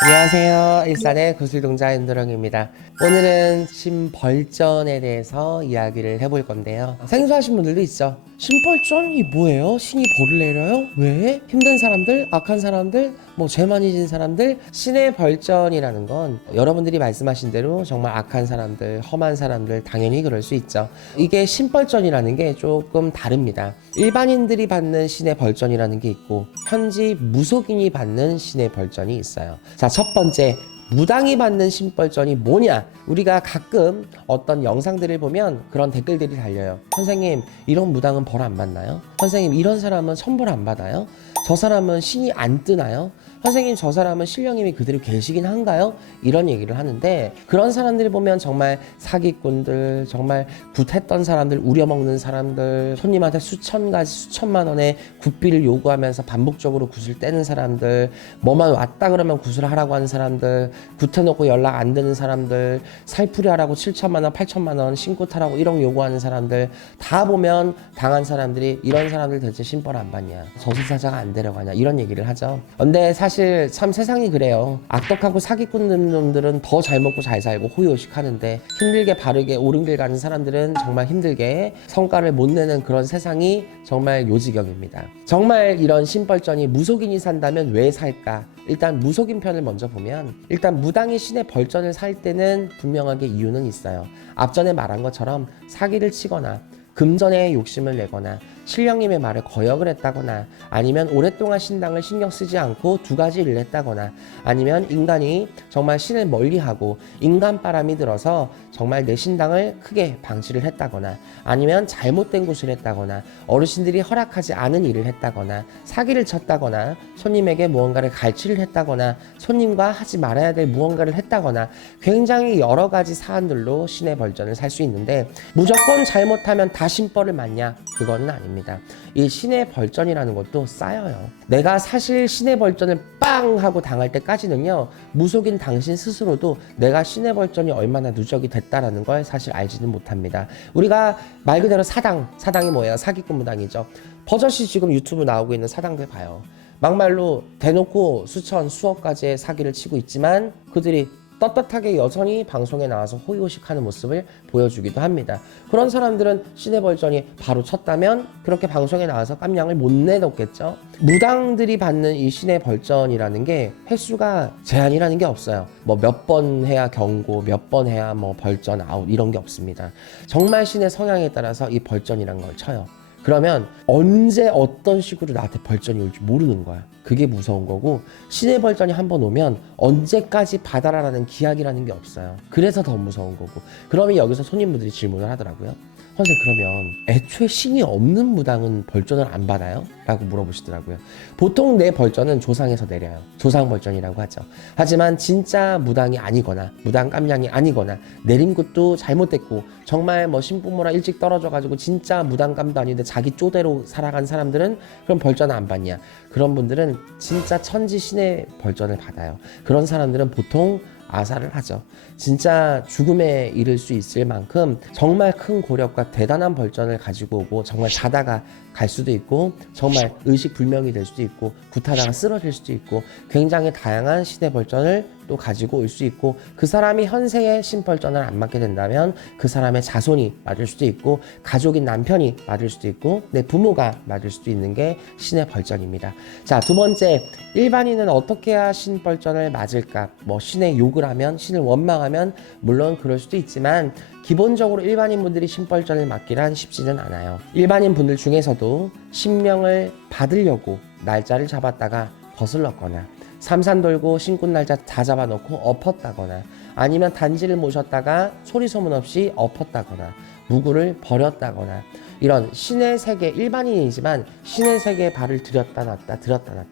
안녕하세요. 일산의 구슬동자 윤도령입니다. 오늘은 신벌전에 대해서 이야기를 해볼 건데요. 생소하신 분들도 있죠. 신벌전이 뭐예요? 신이 벌을 내려요? 왜? 힘든 사람들, 악한 사람들, 죄 많이 진 사람들, 신의 벌전이라는 건 여러분들이 말씀하신 대로 정말 악한 사람들, 험한 사람들 당연히 그럴 수 있죠. 이게 신벌전이라는 게 조금 다릅니다. 일반인들이 받는 신의 벌전이라는 게 있고 현지 무속인이 받는 신의 벌전이 있어요. 자, 첫 번째, 무당이 받는 신벌전이 뭐냐? 우리가 가끔 어떤 영상들을 보면 그런 댓글들이 달려요. 선생님, 이런 무당은 벌 안 받나요? 선생님, 이런 사람은 천벌 안 받아요? 저 사람은 신이 안 뜨나요? 선생님, 저 사람은 신령님이 그대로 계시긴 한가요? 이런 얘기를 하는데, 그런 사람들을 보면 정말 사기꾼들, 정말 굿했던 사람들, 우려먹는 사람들, 손님한테 수천 가지, 수천만 원의 굿비를 요구하면서 반복적으로 굿을 떼는 사람들, 뭐만 왔다 그러면 굿을 하라고 하는 사람들, 굿해놓고 연락 안 되는 사람들, 살풀이 하라고 7천만 원, 8천만 원, 신굿하라고 1억 요구하는 사람들, 다 보면 당한 사람들이 이런 사람들 대체 신벌 안 받냐? 저승사자가 안 데려가냐? 이런 얘기를 하죠. 근데 사실 참 세상이 그래요. 악덕하고 사기꾼 놈들은 더 잘 먹고 잘 살고 호의호식 하는데 힘들게 바르게 옳은 길 가는 사람들은 정말 힘들게 성과를 못 내는 그런 세상이 정말 요지경입니다. 정말 이런 신벌전이 무속인이 산다면 왜 살까? 일단 무속인 편을 먼저 보면 일단 무당이 신의 벌전을 살 때는 분명하게 이유는 있어요. 앞전에 말한 것처럼 사기를 치거나 금전에 욕심을 내거나 신령님의 말을 거역을 했다거나 아니면 오랫동안 신당을 신경 쓰지 않고 두 가지 일을 했다거나 아니면 인간이 정말 신을 멀리하고 인간 바람이 들어서 정말 내 신당을 크게 방치를 했다거나 아니면 잘못된 곳을 했다거나 어르신들이 허락하지 않은 일을 했다거나 사기를 쳤다거나 손님에게 무언가를 갈취를 했다거나 손님과 하지 말아야 될 무언가를 했다거나 굉장히 여러 가지 사안들로 신의 벌전을 살 수 있는데 무조건 잘못하면 다 신벌을 맞냐? 그거는 아닙니다. 이 신의 벌전이라는 것도 쌓여요. 내가 사실 신의 벌전을 빵 하고 당할 때까지는요, 무속인 당신 스스로도 내가 신의 벌전이 얼마나 누적이 됐다라는 걸 사실 알지는 못합니다. 우리가 말 그대로 사당이 뭐예요? 사기꾼 무당이죠. 버젓이 지금 유튜브 나오고 있는 사당들 봐요. 막말로 대놓고 수천 수억 가지의 사기를 치고 있지만 그들이 떳떳하게 여전히 방송에 나와서 호의호식하는 모습을 보여주기도 합니다. 그런 사람들은 신의 벌전이 바로 쳤다면 그렇게 방송에 나와서 깜냥을 못 내놓겠죠. 무당들이 받는 이 신의 벌전이라는 게 횟수가 제한이라는 게 없어요. 몇 번 해야 경고, 몇 번 해야 벌전 아웃 이런 게 없습니다. 정말 신의 성향에 따라서 이 벌전이란 걸 쳐요. 그러면 언제 어떤 식으로 나한테 벌전이 올지 모르는 거야. 그게 무서운 거고 신의 벌전이 한번 오면 언제까지 받아라라는 기약이라는 게 없어요. 그래서 더 무서운 거고. 그러면 여기서 손님분들이 질문을 하더라고요. 선생님, 그러면 애초에 신이 없는 무당은 벌전을 안 받아요? 라고 물어보시더라고요. 보통 내 벌전은 조상에서 내려요. 조상 벌전이라고 하죠. 하지만 진짜 무당이 아니거나 무당 깜냥이 아니거나 내린 것도 잘못됐고 정말 신부모라 일찍 떨어져가지고 진짜 무당감도 아닌데 자기 쪼대로 살아간 사람들은 그럼 벌전 안 받냐? 그런 분들은 진짜 천지 신의 벌전을 받아요. 그런 사람들은 보통 아사를 하죠. 진짜 죽음에 이를 수 있을 만큼 정말 큰 고력과 대단한 벌전을 가지고 오고 정말 자다가 갈 수도 있고 정말 의식불명이 될 수도 있고 굿하다가 쓰러질 수도 있고 굉장히 다양한 신의 벌전을 또 가지고 올 수 있고 그 사람이 현세의 신벌전을 안 맞게 된다면 그 사람의 자손이 맞을 수도 있고 가족인 남편이 맞을 수도 있고 내 부모가 맞을 수도 있는 게 신의 벌전입니다. 자, 두 번째, 일반인은 어떻게 해야 신벌전을 맞을까? 신의 욕을 하면 신을 원망하면 물론 그럴 수도 있지만 기본적으로 일반인 분들이 신벌전을 맞기란 쉽지는 않아요. 일반인 분들 중에서도 신명을 받으려고 날짜를 잡았다가 거슬렀거나 삼산 돌고 신꾼 날짜 다 잡아놓고 엎었다거나 아니면 단지를 모셨다가 소리 소문 없이 엎었다거나 무구를 버렸다거나 이런 신의 세계, 일반인이지만 신의 세계에 발을 들였다 놨다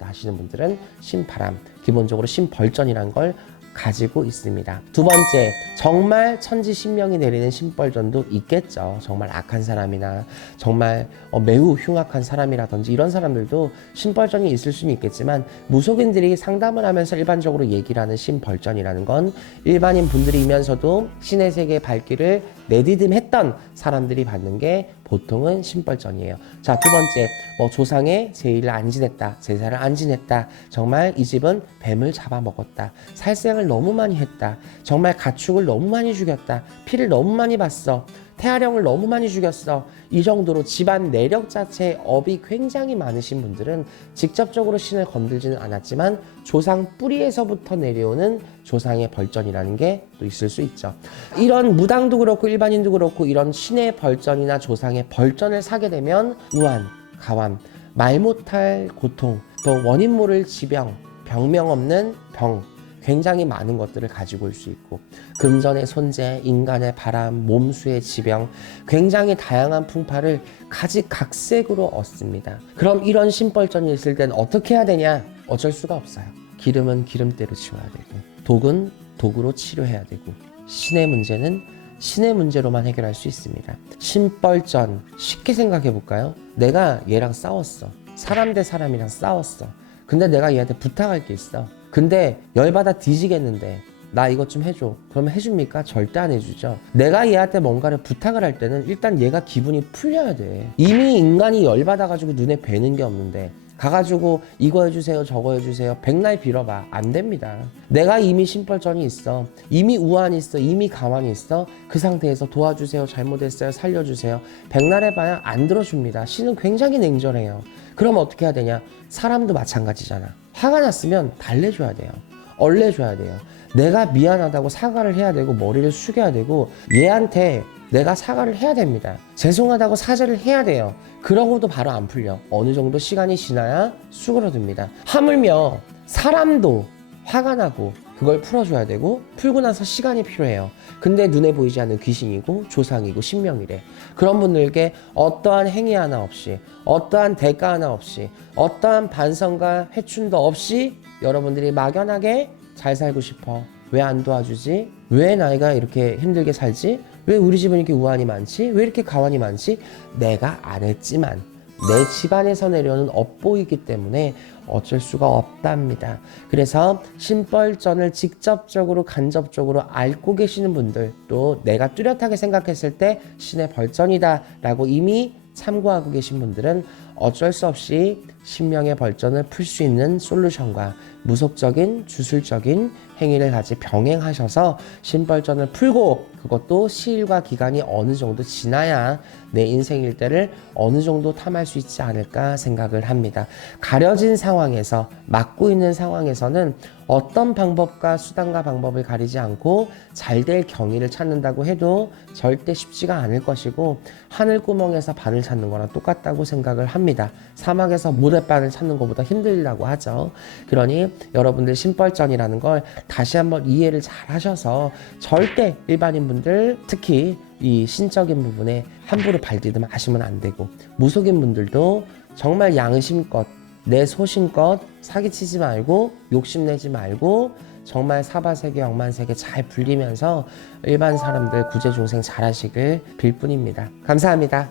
하시는 분들은 신바람, 기본적으로 신벌전이란 걸 가지고 있습니다. 두 번째, 정말 천지신명이 내리는 신벌전도 있겠죠. 정말 악한 사람이나 정말 매우 흉악한 사람이라든지 이런 사람들도 신벌전이 있을 수는 있겠지만 무속인들이 상담을 하면서 일반적으로 얘기를 하는 신벌전이라는 건 일반인 분들이면서도 신의 세계의 발길을 내디딤했던 사람들이 받는 게 보통은 신벌전이에요. 자, 두 번째, 뭐 조상의 제의를 안 지냈다, 제사를 안 지냈다, 정말 이 집은 뱀을 잡아먹었다, 살생을 너무 많이 했다, 정말 가축을 너무 많이 죽였다, 피를 너무 많이 봤어, 태아령을 너무 많이 죽였어, 이 정도로 집안 내력 자체에 업이 굉장히 많으신 분들은 직접적으로 신을 건들지는 않았지만 조상 뿌리에서부터 내려오는 조상의 벌전이라는 게 또 있을 수 있죠. 이런 무당도 그렇고 일반인도 그렇고 이런 신의 벌전이나 조상의 벌전을 사게 되면 우한, 가환, 말 못할 고통, 또 원인 모를 지병, 병명 없는 병, 굉장히 많은 것들을 가지고 올 수 있고, 금전의 손재, 인간의 바람, 몸수의 지병, 굉장히 다양한 풍파를 가지각색으로 얻습니다. 그럼 이런 신벌전이 있을 땐 어떻게 해야 되냐? 어쩔 수가 없어요. 기름은 기름대로 치워야 되고, 독은 독으로 치료해야 되고, 신의 문제는 신의 문제로만 해결할 수 있습니다. 신벌전, 쉽게 생각해 볼까요? 내가 얘랑 싸웠어. 사람 대 사람이랑 싸웠어. 근데 내가 얘한테 부탁할 게 있어. 근데 열받아 뒤지겠는데 나 이것 좀 해줘. 그러면 해줍니까? 절대 안 해주죠. 내가 얘한테 뭔가를 부탁을 할 때는 일단 얘가 기분이 풀려야 돼. 이미 인간이 열받아가지고 눈에 뵈는 게 없는데 가가지고 이거 해주세요, 저거 해주세요, 백날 빌어봐. 안 됩니다. 내가 이미 신벌전이 있어, 이미 우환이 있어, 이미 가환이 있어. 그 상태에서 도와주세요, 잘못했어요, 살려주세요, 백날 해봐야 안 들어줍니다. 신은 굉장히 냉정해요. 그럼 어떻게 해야 되냐? 사람도 마찬가지잖아. 화가 났으면 달래줘야 돼요. 얼레줘야 돼요. 내가 미안하다고 사과를 해야 되고 머리를 숙여야 되고 얘한테 내가 사과를 해야 됩니다. 죄송하다고 사죄를 해야 돼요. 그러고도 바로 안 풀려. 어느 정도 시간이 지나야 수그러듭니다. 하물며 사람도 화가 나고 그걸 풀어줘야 되고 풀고 나서 시간이 필요해요. 근데 눈에 보이지 않는 귀신이고 조상이고 신명이래. 그런 분들께 어떠한 행위 하나 없이, 어떠한 대가 하나 없이, 어떠한 반성과 회춘도 없이 여러분들이 막연하게 잘 살고 싶어. 왜 안 도와주지? 왜 나이가 이렇게 힘들게 살지? 왜 우리 집은 이렇게 우환이 많지? 왜 이렇게 가환이 많지? 내가 안 했지만 내 집안에서 내려오는 업보이기 때문에 어쩔 수가 없답니다. 그래서 신벌전을 직접적으로 간접적으로 앓고 계시는 분들, 또 내가 뚜렷하게 생각했을 때 신의 벌전이다 라고 이미 참고하고 계신 분들은 어쩔 수 없이 신명의 벌전을 풀 수 있는 솔루션과 무속적인 주술적인 행위를 같이 병행하셔서 신벌전을 풀고, 그것도 시일과 기간이 어느 정도 지나야 내 인생 일대를 어느 정도 탐할 수 있지 않을까 생각을 합니다. 가려진 상황에서, 막고 있는 상황에서는 어떤 방법과 수단과 방법을 가리지 않고 잘 될 경위를 찾는다고 해도 절대 쉽지가 않을 것이고, 하늘구멍에서 바늘 찾는 거랑 똑같다고 생각을 합니다. 사막에서 모래바늘 찾는 것보다 힘들다고 하죠. 그러니 여러분들 신벌전이라는 걸 다시 한번 이해를 잘 하셔서 절대 일반인 분들, 특히 이 신적인 부분에 함부로 발디듬 하시면 안 되고, 무속인 분들도 정말 양심껏, 내 소신껏 사기치지 말고 욕심내지 말고 정말 사바세계, 영만세계 잘 불리면서 일반 사람들 구제중생 잘 하시길 빌 뿐입니다. 감사합니다.